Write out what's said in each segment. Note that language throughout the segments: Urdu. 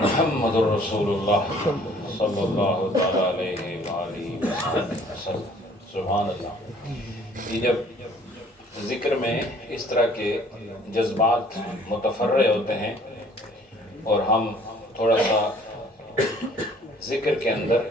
محمد رسول اللہ صلی اللہ تعالیٰ علیہ وآلہ وسلم۔ سبحان اللہ۔ یہ جب ذکر میں اس طرح کے جذبات متفرع ہوتے ہیں اور ہم تھوڑا سا ذکر کے اندر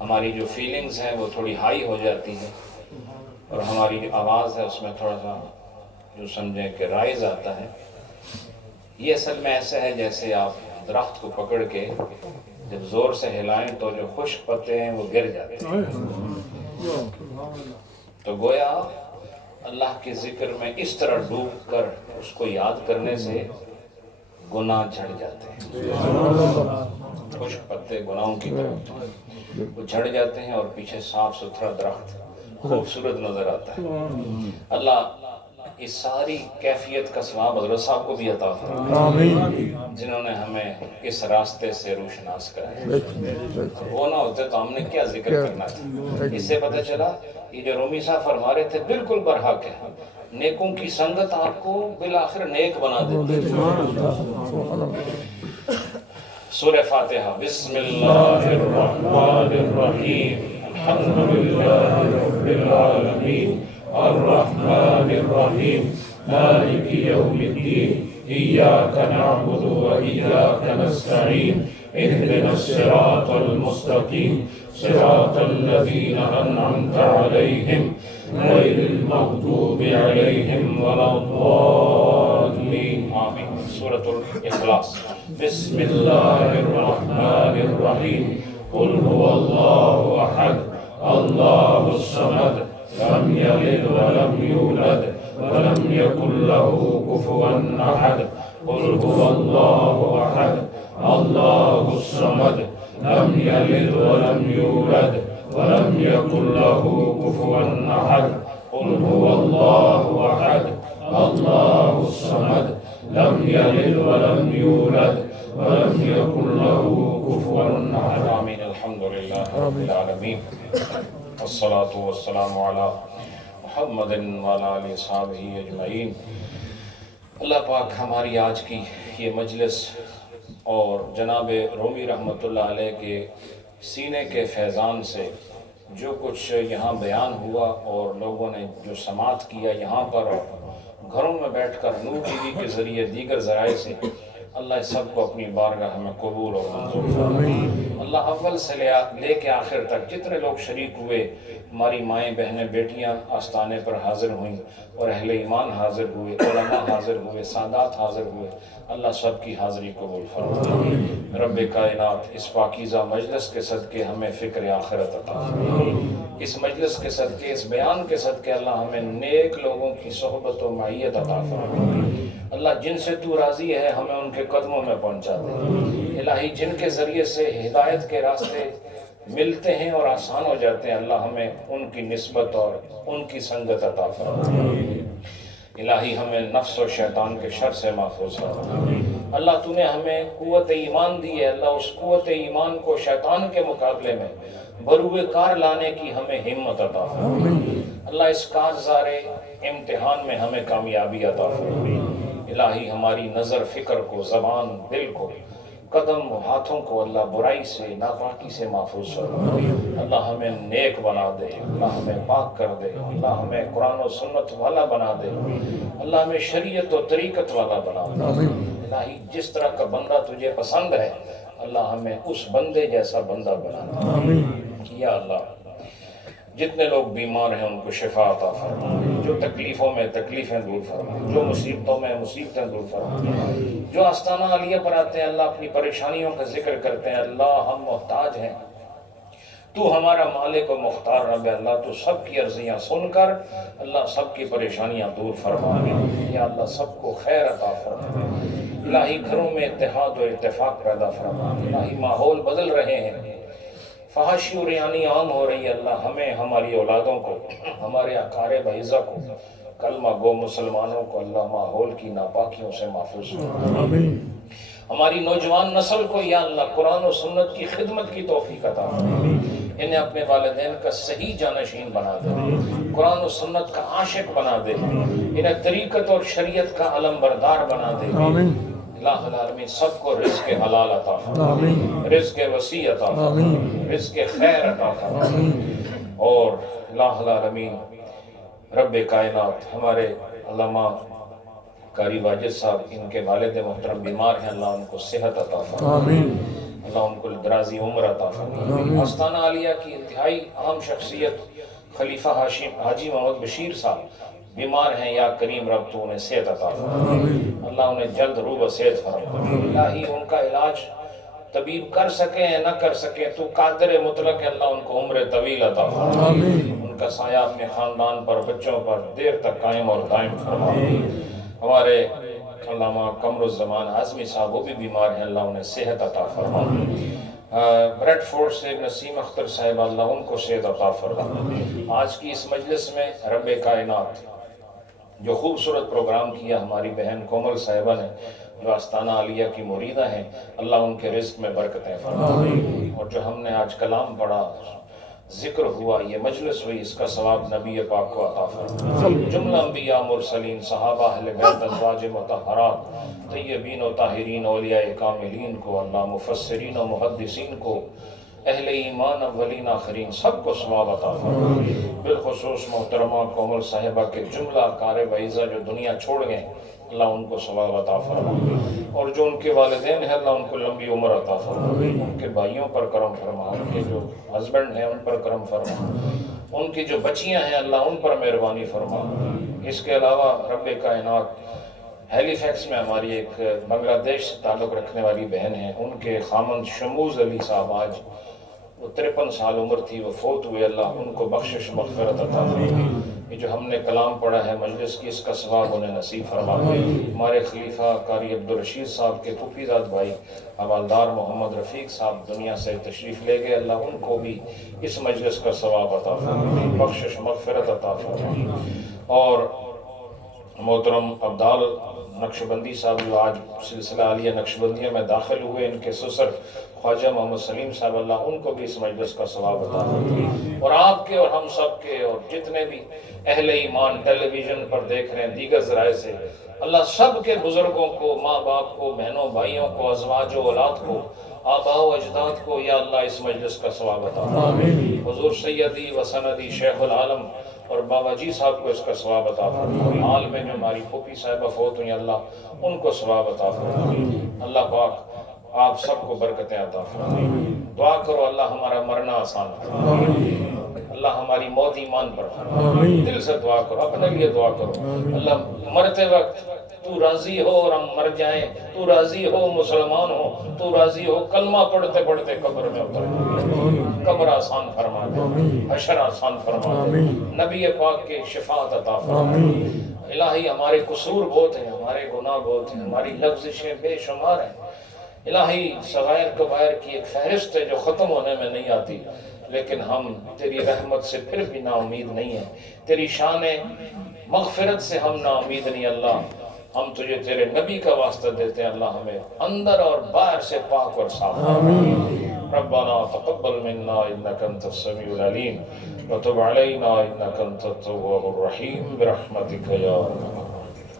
ہماری جو فیلنگز ہیں وہ تھوڑی ہائی ہو جاتی ہیں اور ہماری جو آواز ہے اس میں تھوڑا سا جو سمجھیں کہ رائز آتا ہے، یہ اصل میں ایسا ہے جیسے آپ درخت کو پکڑ کے جب زور سے ہلائیں تو جو خشک پتے ہیں وہ گر جاتے ہیں. تو گویا اللہ کے ذکر میں اس طرح ڈوب کر اس کو یاد کرنے سے گناہ جھڑ جاتے ہیں. خشک پتے گناہوں کی طرح وہ جھڑ جاتے ہیں اور پیچھے صاف ستھرا درخت خوبصورت نظر آتا ہے. اللہ اس ساری کیفیت کا ثواب حضرت صاحب کو بھی عطا فرمائے جنہوں نے ہمیں اس راستے سے روشناس کرایا. وہ نہ ہوتے تو ہم نے کیا ذکر کرنا تھا. اس سے پتہ چلا یہ جو رومی صاحب فرما رہے تھے بالکل برحق ہے. نیکوں کی سنگت آپ کو بالآخر نیک بنا دیتی ہے. سورہ فاتحہ. بسم اللہ الرحمن الرحیم. الحمدللہ رب العالمین الرحمن الرحیم مالک یوم الدین ایاک نعبد و ایاک نستعین اهدنا الصراط المستقیم صراط الذین انعمت علیہم غیر المغضوب علیہم ولا الضالین. آمین. سورۃ الاخلاص. بسم اللہ الرحمن الرحیم. قل هو اللہ احد اللہ الصمد لم يلد ولم يولد ولم يكن له كفوا احد. قل هو الله احد الله الصمد لم يلد ولم يولد ولم يكن له كفوا احد. قل هو الله احد الله الصمد لم يلد ولم يولد ولم يكن له كفوا احد. آمین. الحمد للہ رب العالمین والصلاة والسلام علی محمد وعلی آلہ وصحبہ اجمعین. اللہ پاک ہماری آج کی یہ مجلس اور جناب رومی رحمۃ اللہ علیہ کے سینے کے فیضان سے جو کچھ یہاں بیان ہوا اور لوگوں نے جو سماعت کیا یہاں پر اور گھروں میں بیٹھ کر نور ٹی وی کے ذریعے دیگر ذرائع سے، اللہ اس سب کو اپنی بارگاہ میں قبول اور منظور فرمائے. اللہ اول سے لے کے آخر تک جتنے لوگ شریک ہوئے، ہماری مائیں بہنیں بیٹیاں آستانے پر حاضر ہوئیں اور اہل ایمان حاضر ہوئے، علماء حاضر ہوئے، سادات حاضر ہوئے، اللہ سب کی حاضری قبول فرمائے. رب کائنات اس پاکیزہ مجلس کے صدقے ہمیں فکر آخرت عطا فرمائے. اس مجلس کے صدقے، اس بیان کے صدقے اللہ ہمیں نیک لوگوں کی صحبت و معیت عطا فرمائے. اللہ جن سے تو راضی ہے ہمیں ان کے قدموں میں پہنچا دے. الہی جن کے ذریعے سے ہدایت کے راستے ملتے ہیں اور آسان ہو جاتے ہیں، اللہ ہمیں ان کی نسبت اور ان کی سنگت عطا فرمائے. الہی ہمیں نفس و شیطان کے شر سے محفوظ فرما. اللہ تو نے ہمیں قوت ایمان دی ہے، اللہ اس قوت ایمان کو شیطان کے مقابلے میں بروئے کار لانے کی ہمیں ہمت عطا فرما. اللہ اس کارزار امتحان میں ہمیں کامیابی عطا فرما. الہی ہماری نظر، فکر کو، زبان، دل کو، قدم و ہاتھوں کو اللہ برائی سے، ناپاکی سے محفوظ فرما. اللہ ہمیں نیک بنا دے، اللہ ہمیں پاک کر دے، اللہ ہمیں قرآن و سنت والا بنا دے، اللہ ہمیں شریعت و طریقت والا بنا دے. الہی جس طرح کا بندہ تجھے پسند ہے اللہ ہمیں اس بندے جیسا بندہ بنا دے. یا اللہ جتنے لوگ بیمار ہیں ان کو شفا عطا فرما. جو تکلیفوں میں تکلیفیں دور فرما، جو مصیبتوں میں مصیبتیں دور فرما. جو آستانہ عالیہ پر آتے ہیں اللہ اپنی پریشانیوں کا ذکر کرتے ہیں، اللہ ہم محتاج ہیں، تو ہمارا مالک و مختار رب. اللہ تو سب کی عرضیاں سن کر اللہ سب کی پریشانیاں دور فرما. یا اللہ سب کو خیر عطا فرما. الہی گھروں میں اتحاد و اتفاق پیدا فرما. الہی ماحول بدل رہے ہیں، فحاشی و ریانی عام ہو رہی ہے. اللہ ہمیں، ہماری اولادوں کو، ہمارے اقارب اعزہ کو، کلمہ گو مسلمانوں کو اللہ ماحول کی ناپاکیوں سے محفوظ فرما. ہماری نوجوان نسل کو یا اللہ قرآن و سنت کی خدمت کی توفیق عطا فرما. انہیں اپنے والدین کا صحیح جانشین بنا دے، قرآن و سنت کا عاشق بنا دے، انہیں طریقت اور شریعت کا علم بردار بنا دے. اللہ العالمین سب کو رزق حلال عطا فرما، رزق وسیع عطا فرما، رزق خیر عطا فرما. اور اللہ العالمین رب کائنات ہمارے علامہ قاری واجد صاحب، ان کے والد محترم بیمار ہیں، اللہ ان کو صحت عطا فرما، اللہ ان کو درازی عمر عطا فرما. آستانہ عالیہ کی انتہائی اہم شخصیت خلیفہ حاجی محمد بشیر صاحب، بیمار ہیں یا کریم رب تو انہیں صحت عطا فرما، اللہ انہیں جلد روح و صحت فرما، الہی ان کا علاج طبیب کر سکیں یا نہ کر سکیں تو قادر مطلق ہے، اللہ ان کو عمر طویل عطا فرما، ان کا سایہ اپنے خاندان پر بچوں پر دیر تک قائم اور دائم فرما۔ ہمارے علامہ قمر الزمان اعظمی صاحب وہ بھی بیمار ہیں، اللہ انہیں صحت عطا فرما۔ بریڈ فورڈ سے نسیم اختر صاحب اللہ ان کو صحت عطا فرما۔ آج کی اس مجلس میں رب کائنات جو خوبصورت پروگرام کیا ہماری بہن کومل صاحبہ نے جو آستانہ عالیہ کی مریدہ ہیں، اللہ ان کے رزق میں برکتیں فرمائے، اور جو ہم نے آج کلام پڑھا، ذکر ہوا، یہ مجلس ہوئی، اس کا ثواب نبی پاک کو عطا فرمائے۔ جملہ انبیاء مرسلین صحابہ اہل بیت ازواج مطہرات طیبین و طاہرین اولیاء کاملین کو، اللہ مفسرین و محدثین کو، اہل ایمان اولین آخرین سب کو ثواب عطا فرمائے۔ بالخصوص محترمہ کومل صاحبہ کے جملہ کار بعیزہ جو دنیا چھوڑ گئے، اللہ ان کو ثواب عطا فرما، اور جو ان کے والدین ہیں اللہ ان کو لمبی عمر عطا فرما، ان کے بھائیوں پر کرم فرما، ان کے جو ہسبینڈ ہیں ان پر کرم فرما، ان کی جو بچیاں ہیں اللہ ان پر مہربانی فرما۔ اس کے علاوہ رب کائنات ہیلی فیکس میں ہماری ایک بنگلہ دیش سے تعلق رکھنے والی بہن ہیں، ان کے خامند شموز علی صاحب آج وہ 53 سال عمر تھی، وہ فوت ہوئے، اللہ ان کو بخشش مغفرت عطا فرما۔ یہ جو ہم نے کلام پڑھا ہے مجلس کی، اس کا ثواب انہیں نصیب فرما۔ ہمارے خلیفہ قاری عبدالرشید صاحب کے پھوپھی زاد بھائی حوالدار محمد رفیق صاحب دنیا سے تشریف لے گئے، اللہ ان کو بھی اس مجلس کا ثواب عطا فرما، بخشش مغفرت عطا فرما۔ اور محترم عبدال نقشبندی صاحب جو آج سلسلہ عالیہ نقشبندیہ میں داخل ہوئے، ان کے سسر خواجہ محمد سلیم صاحب اللہ ان کو بھی اس مجلس کا ثواب عطا فرمائے، اور آپ کے اور ہم سب کے اور جتنے بھی اہل ایمان ٹیلی ویژن پر دیکھ رہے ہیں دیگر ذرائع سے، اللہ سب کے بزرگوں کو، ماں باپ کو، بہنوں بھائیوں کو، ازواج و اولاد کو، آباء و اجداد کو یا اللہ اس مجلس کا ثواب عطا فرمائے۔ حضور سیدی و سندی شیخ العالم اور بابا جی صاحب کو اس کا ثواب عطا فرمائے۔ حال میں جو ہماری پھوپھی صاحبہ فوت ہوئی اللہ ان کو ثواب عطا فرمائے۔ اللہ پاک آپ سب کو برکتیں عطا فرمائے۔ دعا کرو اللہ ہمارا مرنا آسان فرمائے، اللہ ہماری موت ایمان پر فرمائے۔ دل سے دعا کرو، اپنے لیے دعا کرو، اللہ مرتے وقت تو راضی ہو اور ہم مر جائیں، تو راضی ہو مسلمان ہو، تو راضی ہو کلمہ پڑھتے پڑھتے قبر میں اتر، قبر آسان فرما دے، حشر آسان فرما دے، نبی پاک کے شفاعت عطا فرما دے۔ الہی ہمارے قصور بہت ہیں، ہمارے گناہ بہت ہیں، ہماری لغزشیں بے شمار ہیں، الہی صغائر کبائر کی ایک فہرست ہے جو ختم ہونے میں نہیں آتی، لیکن ہم تیری رحمت سے پھر بھی نا امید نہیں ہیں، تیری شان مغفرت سے ہم نا امید نہیں۔ اللہ ہم تجھے تیرے نبی کا واسطہ دیتے ہیں، اللہ ہمیں اندر اور باہر سے پاک اور صاف ربنا تقبل منا انك انت السميع العليم وتب علينا انك انت التواب الرحيم برحمتك يا ارحم الراحمين۔